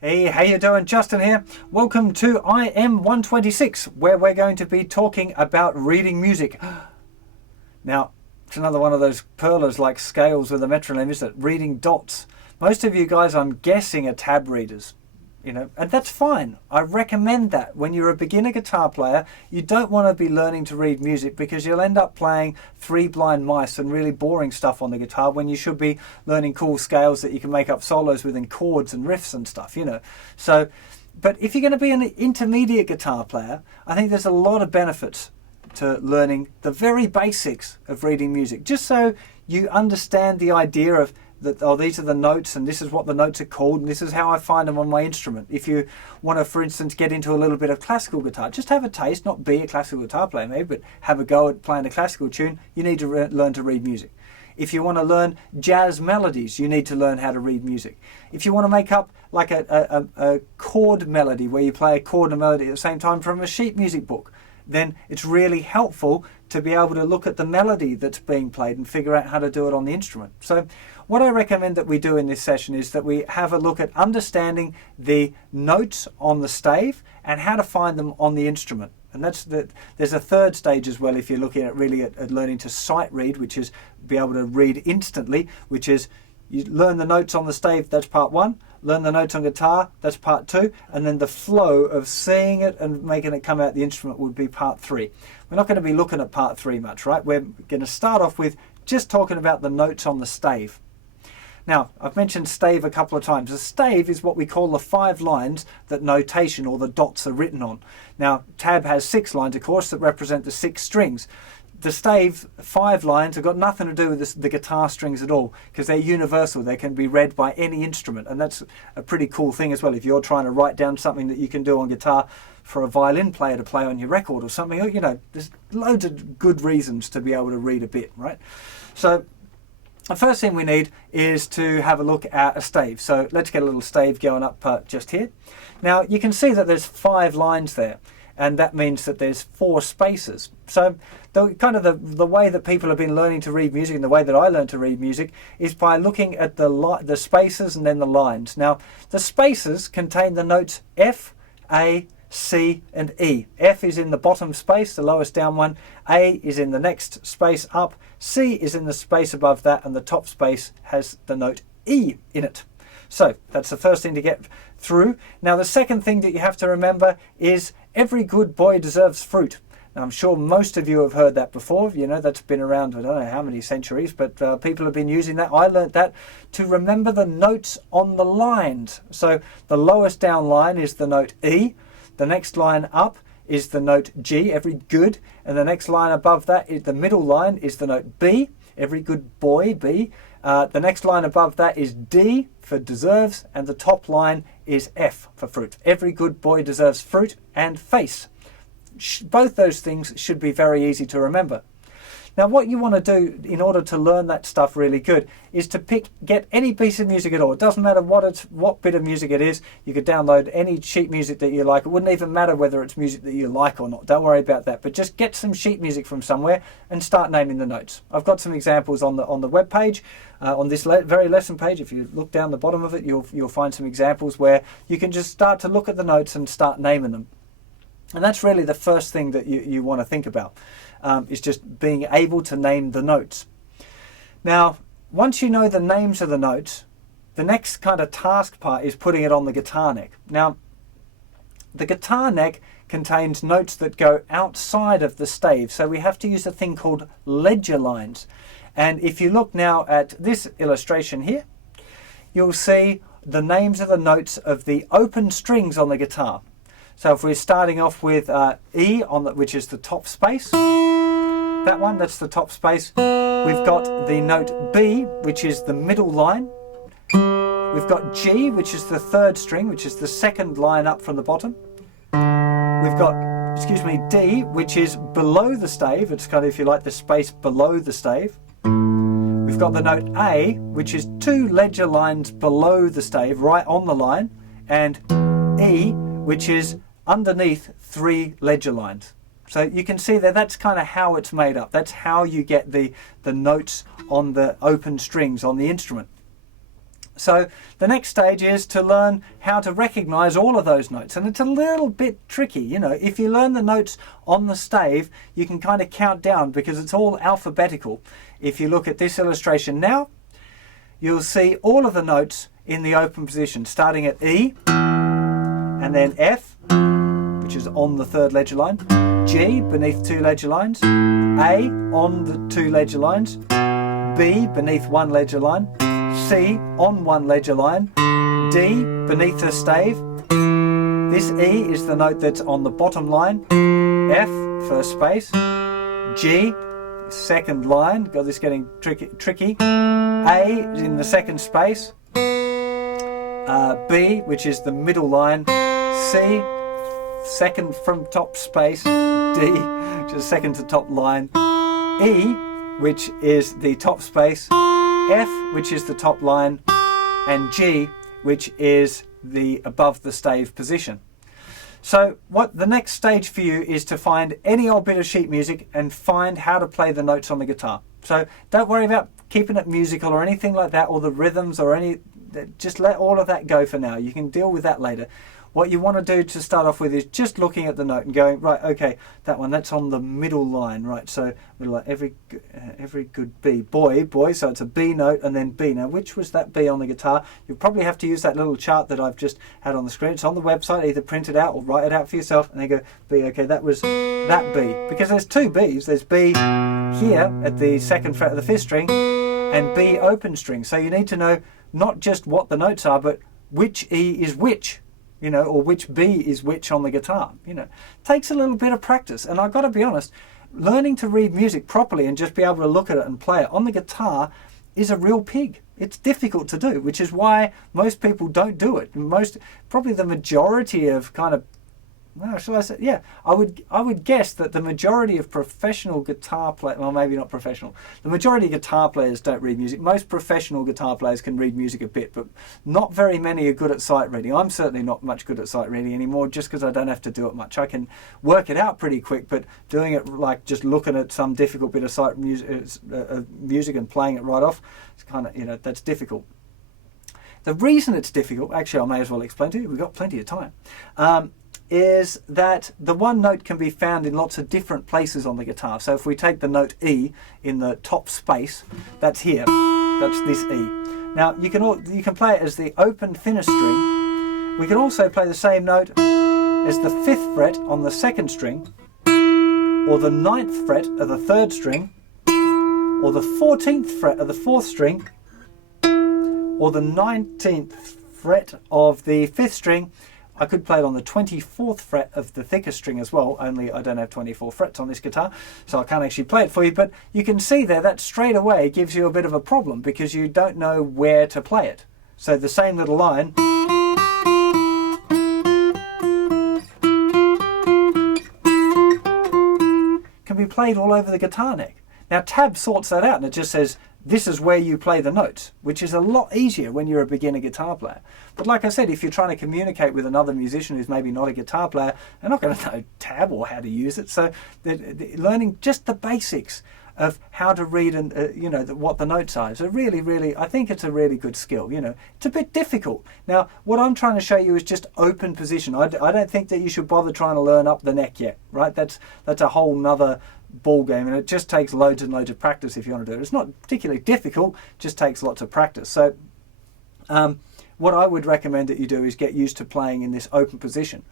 Hey, how you doing? Justin here. Welcome to IM-126, where we're going to be talking about reading music. Now, it's another one of those perlers like scales with a metronome, isn't it? Reading dots. Most of you guys, I'm guessing, are tab readers. And that's fine. I recommend that. When you're a beginner guitar player, you don't want to be learning to read music because you'll end up playing three blind mice and really boring stuff on the guitar when you should be learning cool scales that you can make up solos with and chords and riffs and stuff, So, but if you're going to be an intermediate guitar player, I think there's a lot of benefits to learning the very basics of reading music, just so you understand the idea of that, oh, these are the notes and this is what the notes are called and this is how I find them on my instrument. If you want to, for instance, get into a little bit of classical guitar, just have a taste, not be a classical guitar player maybe, but have a go at playing a classical tune, you need to learn to read music. If you want to learn jazz melodies, you need to learn how to read music. If you want to make up like a chord melody where you play a chord and melody at the same time from a sheet music book, then it's really helpful to be able to look at the melody that's being played and figure out how to do it on the instrument. So what I recommend that we do in this session is that we have a look at understanding the notes on the stave and how to find them on the instrument. And there's a third stage as well if you're looking at really at learning to sight read, which is be able to read instantly, which is you learn the notes on the stave, that's part one. Learn the notes on guitar, that's part two. And then the flow of seeing it and making it come out the instrument would be part three. We're not going to be looking at part three much, right? We're going to start off with just talking about the notes on the stave. Now, I've mentioned stave a couple of times. A stave is what we call the 5 lines that notation or the dots are written on. Now, tab has 6 lines, of course, that represent the 6 strings. The stave 5 lines have got nothing to do with the guitar strings at all because they're universal. They can be read by any instrument, and that's a pretty cool thing as well. If you're trying to write down something that you can do on guitar for a violin player to play on your record or something, there's loads of good reasons to be able to read a bit, right? So the first thing we need is to have a look at a stave. So let's get a little stave going up just here. Now you can see that there's 5 lines there, and that means that there's 4 spaces. So the way that people have been learning to read music and the way that I learned to read music is by looking at the spaces and then the lines. Now the spaces contain the notes F, A, C and E. F is in the bottom space, the lowest down one. A is in the next space up. C is in the space above that, and the top space has the note E in it. So that's the first thing to get through. Now the second thing that you have to remember is every good boy deserves fruit. Now I'm sure most of you have heard that before. That's been around, I don't know how many centuries, but people have been using that. I learnt that to remember the notes on the lines. So the lowest down line is the note E. The next line up is the note G, every good, and the next line above that, the middle line is the note B, every good boy, B. The next line above that is D for deserves, and the top line is F for fruit. Every good boy deserves fruit and face. Both those things should be very easy to remember. Now what you want to do in order to learn that stuff really good is to get any piece of music at all. It doesn't matter what bit of music it is. You could download any sheet music that you like. It wouldn't even matter whether it's music that you like or not. Don't worry about that. But just get some sheet music from somewhere and start naming the notes. I've got some examples on the web page, on this very lesson page. If you look down the bottom of it, you'll find some examples where you can just start to look at the notes and start naming them. And that's really the first thing that you want to think about. Is just being able to name the notes. Now, once you know the names of the notes, the next kind of task part is putting it on the guitar neck. Now, the guitar neck contains notes that go outside of the stave, so we have to use a thing called ledger lines. And if you look now at this illustration here, you'll see the names of the notes of the open strings on the guitar. So if we're starting off with E, which is the top space, that's the top space. We've got the note B, which is the middle line. We've got G, which is the 3rd string, which is the 2nd line up from the bottom. We've got, D, which is below the stave. It's kind of, if you like, the space below the stave. We've got the note A, which is 2 ledger lines below the stave, right on the line. And E, which is underneath 3 ledger lines. So you can see that that's kind of how it's made up. That's how you get the notes on the open strings on the instrument. So the next stage is to learn how to recognize all of those notes. And it's a little bit tricky. You know, if you learn the notes on the stave, you can kind of count down because it's all alphabetical. If you look at this illustration now, you'll see all of the notes in the open position, starting at E, and then F, which is on the third ledger line, G beneath two ledger lines, A on the two ledger lines, B beneath one ledger line, C on one ledger line, D beneath a stave. This E is the note that's on the bottom line, F first space, G second line, got this getting tricky, A is in the second space, B, which is the middle line, C second from top space, D, which is second to top line, E, which is the top space, F, which is the top line, and G, which is the above the stave position. So what the next stage for you is to find any old bit of sheet music and find how to play the notes on the guitar. So don't worry about keeping it musical or anything like that, or the rhythms or any, just let all of that go for now. You can deal with that later. What you want to do to start off with is just looking at the note and going, right, okay, that one, that's on the middle line, right? So middle line, every good B, boy, so it's a B note and then B. Now, which was that B on the guitar? You'll probably have to use that little chart that I've just had on the screen. It's on the website, either print it out or write it out for yourself, and then go, B, okay, that was that B. Because there's two Bs. There's B here at the second fret of the fifth string and B open string. So you need to know not just what the notes are, but which E is which, you know, or which B is which on the guitar. You know, takes a little bit of practice. And I've got to be honest, learning to read music properly and just be able to look at it and play it on the guitar is a real pig. It's difficult to do, which is why most people don't do it. Probably the majority of kind of, well, shall I say? Yeah, I would guess that the majority of professional guitar players, well, maybe not professional, the majority of guitar players don't read music. Most professional guitar players can read music a bit, but not very many are good at sight reading. I'm certainly not much good at sight reading anymore, just because I don't have to do it much. I can work it out pretty quick, but doing it like just looking at some difficult bit of sight music and playing it right off, it's kind of, you know, that's difficult. The reason it's difficult, actually I may as well explain to you, we've got plenty of time, is that the one note can be found in lots of different places on the guitar. So if we take the note E in the top space, that's here, that's this E. Now you can play it as the open thinner string. We can also play the same note as the 5th fret on the 2nd string, or the 9th fret of the 3rd string, or the 14th fret of the 4th string, or the 19th fret of the 5th string. I could play it on the 24th fret of the thicker string as well, only I don't have 24 frets on this guitar, so I can't actually play it for you. But you can see there that straight away gives you a bit of a problem because you don't know where to play it. So the same little line can be played all over the guitar neck. Now tab sorts that out and it just says, this is where you play the notes, which is a lot easier when you're a beginner guitar player. But like I said, if you're trying to communicate with another musician who's maybe not a guitar player, they're not going to know tab or how to use it. So learning just the basics of how to read and you know, what the notes are is a really, I think it's a really good skill. You know, it's a bit difficult. Now, what I'm trying to show you is just open position. I don't think that you should bother trying to learn up the neck yet, right? That's a whole nother ball game, and it just takes loads and loads of practice if you want to do it. It's not particularly difficult, just takes lots of practice. So what I would recommend that you do is get used to playing in this open position.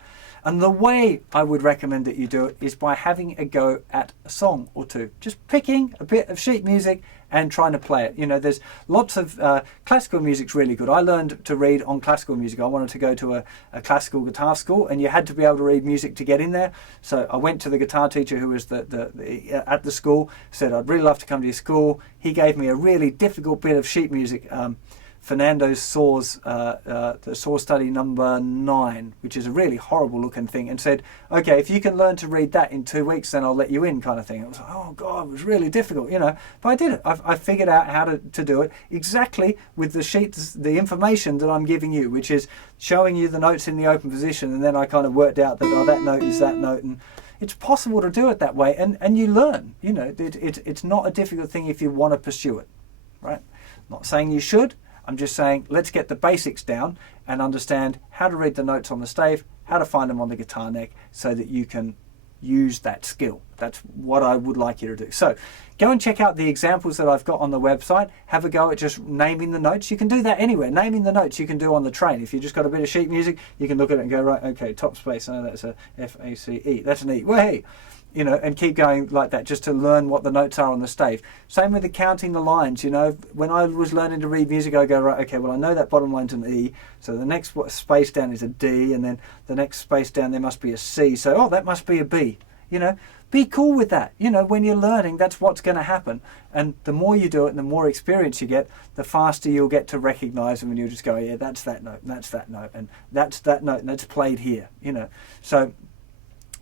And the way I would recommend that you do it is by having a go at a song or two. Just picking a bit of sheet music and trying to play it. You know, there's lots of classical music's really good. I learned to read on classical music. I wanted to go to a classical guitar school, and you had to be able to read music to get in there. So I went to the guitar teacher who was at the school, said, I'd really love to come to your school. He gave me a really difficult bit of sheet music, Fernando Saw's the Saw Study number 9, which is a really horrible looking thing, and said, okay, if you can learn to read that in 2 weeks, then I'll let you in, kind of thing. I was like, oh God, it was really difficult, you know, but I did it. I figured out how to do it exactly with the sheets, the information that I'm giving you, which is showing you the notes in the open position, and then I kind of worked out that, oh, that note is that note, and it's possible to do it that way, and you learn, you know, it's not a difficult thing if you want to pursue it, right? I'm not saying you should. I'm just saying, let's get the basics down and understand how to read the notes on the stave, how to find them on the guitar neck, so that you can use that skill. That's what I would like you to do. So go and check out the examples that I've got on the website. Have a go at just naming the notes. You can do that anywhere. Naming the notes you can do on the train. If you just got a bit of sheet music, you can look at it and go, right, okay, top space, oh, that's a F, A, C, E. That's an E. Well, hey, you know, and keep going like that just to learn what the notes are on the stave. Same with the counting the lines, you know. When I was learning to read music, I go, right, okay, well, I know that bottom line's an E, so the next space down is a D, and then the next space down there must be a C, so, oh, that must be a B, you know. Be cool with that. You know, when you're learning, that's what's going to happen. And the more you do it and the more experience you get, the faster you'll get to recognize them, and you'll just go, yeah, that's that note, and that's that note, and that's that note, and that's played here, you know. So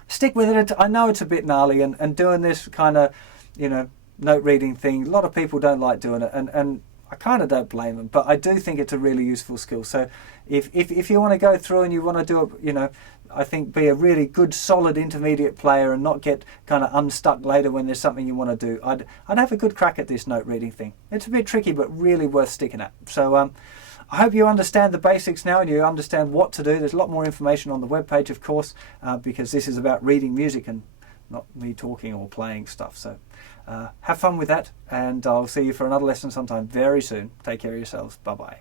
stick with it. I know it's a bit gnarly, and doing this kind of, you know, note reading thing, a lot of people don't like doing it, and I kind of don't blame them, but I do think it's a really useful skill. So if you want to go through and you want to do it, you know, I think be a really good solid intermediate player and not get kind of unstuck later when there's something you want to do, I'd have a good crack at this note reading thing. It's a bit tricky, but really worth sticking at. So I hope you understand the basics now and you understand what to do. There's a lot more information on the webpage, of course, because this is about reading music and not me talking or playing stuff. So have fun with that, and I'll see you for another lesson sometime very soon. Take care of yourselves. Bye-bye.